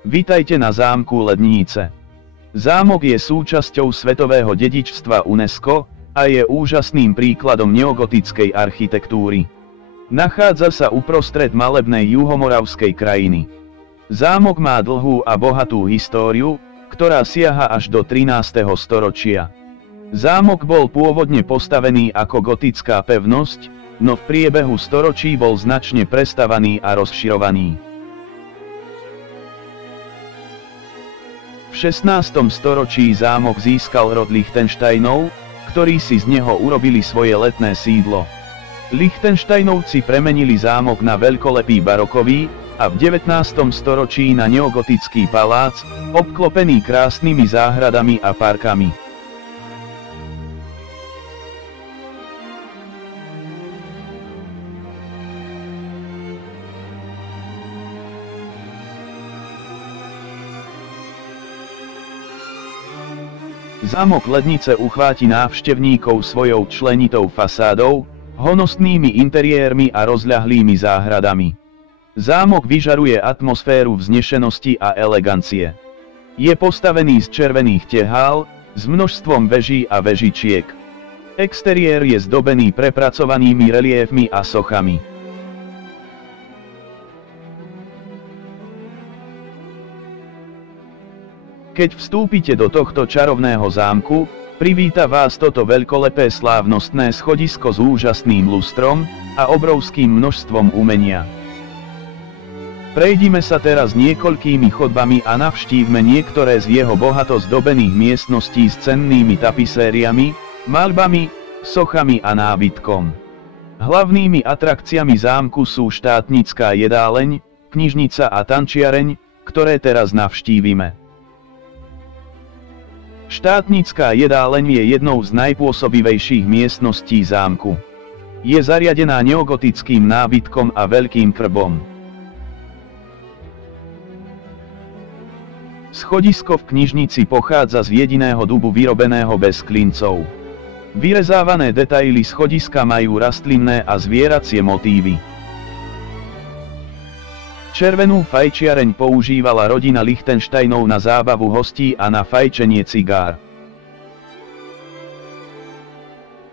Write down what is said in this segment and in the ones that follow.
Vitajte na zámku Lednice. Zámok je súčasťou svetového dedičstva UNESCO a je úžasným príkladom neogotickej architektúry. Nachádza sa uprostred malebnej juhomoravskej krajiny. Zámok má dlhú a bohatú históriu, ktorá siaha až do 13. storočia. Zámok bol pôvodne postavený ako gotická pevnosť, no v priebehu storočí bol značne prestavaný a rozširovaný. V 16. storočí zámok získal rod Lichtensteinov, ktorí si z neho urobili svoje letné sídlo. Lichtensteinovci premenili zámok na veľkolepý barokový a v 19. storočí na neogotický palác, obklopený krásnymi záhradami a parkami. Zámok Lednice uchváti návštevníkov svojou členitou fasádou, honosnými interiérmi a rozľahlými záhradami. Zámok vyžaruje atmosféru vznešenosti a elegancie. Je postavený z červených tehál, s množstvom veží a vežičiek. Exteriér je zdobený prepracovanými reliéfmi a sochami. Keď vstúpite do tohto čarovného zámku, privíta vás toto veľkolepé slávnostné schodisko s úžasným lustrom a obrovským množstvom umenia. Prejdime sa teraz niekoľkými chodbami a navštívme niektoré z jeho bohato zdobených miestností s cennými tapisériami, maľbami, sochami a nábytkom. Hlavnými atrakciami zámku sú štátnická jedáleň, knižnica a tančiareň, ktoré teraz navštívime. Štátnická jedáleň je jednou z najpôsobivejších miestností zámku. Je zariadená neogotickým nábytkom a veľkým krbom. Schodisko v knižnici pochádza z jediného dubu vyrobeného bez klincov. Vyrezávané detaily schodiska majú rastlinné a zvieracie motívy. Červenú fajčiareň používala rodina Lichtensteinov na zábavu hostí a na fajčenie cigár.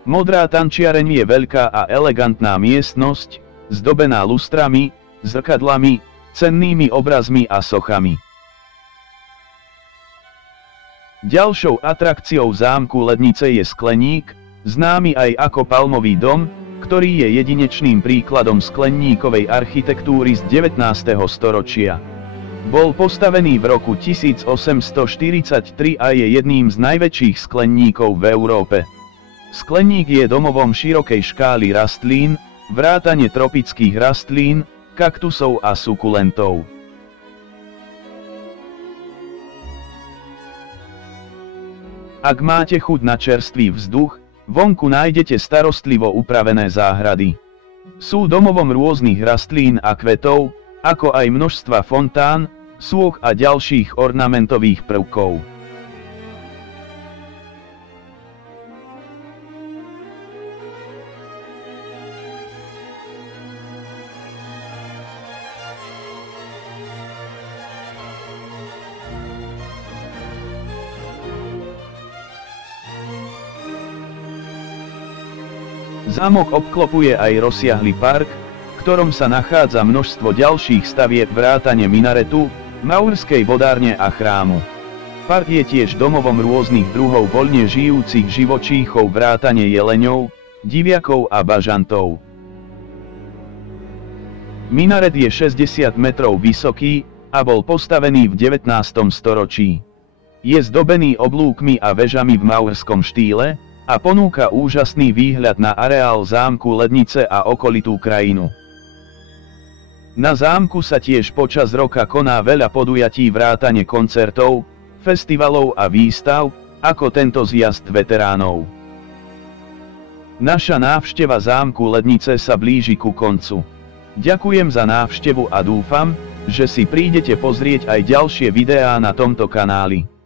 Modrá tančiareň je veľká a elegantná miestnosť, zdobená lustrami, zrkadlami, cennými obrazmi a sochami. Ďalšou atrakciou zámku Lednice je skleník, známy aj ako Palmový dom, ktorý je jedinečným príkladom skleníkovej architektúry z 19. storočia. Bol postavený v roku 1843 a je jedným z najväčších skleníkov v Európe. Skleník je domovom širokej škály rastlín, vrátane tropických rastlín, kaktusov a sukulentov. Ak máte chuť na čerstvý vzduch, vonku nájdete starostlivo upravené záhrady. Sú domovom rôznych rastlín a kvetov, ako aj množstva fontán, sôch a ďalších ornamentových prvkov. Zámok obklopuje aj rozsiahly park, v ktorom sa nachádza množstvo ďalších stavieb vrátane minaretu, maurskej vodárne a chrámu. Park je tiež domovom rôznych druhov voľne žijúcich živočíchov vrátane jeleňov, diviakov a bažantov. Minaret je 60 metrov vysoký a bol postavený v 19. storočí. Je zdobený oblúkmi a vežami v maurskom štýle a ponúka úžasný výhľad na areál zámku Lednice a okolitú krajinu. Na zámku sa tiež počas roka koná veľa podujatí vrátane koncertov, festivalov a výstav, ako tento zjazd veteránov. Naša návšteva zámku Lednice sa blíži ku koncu. Ďakujem za návštevu a dúfam, že si prídete pozrieť aj ďalšie videá na tomto kanáli.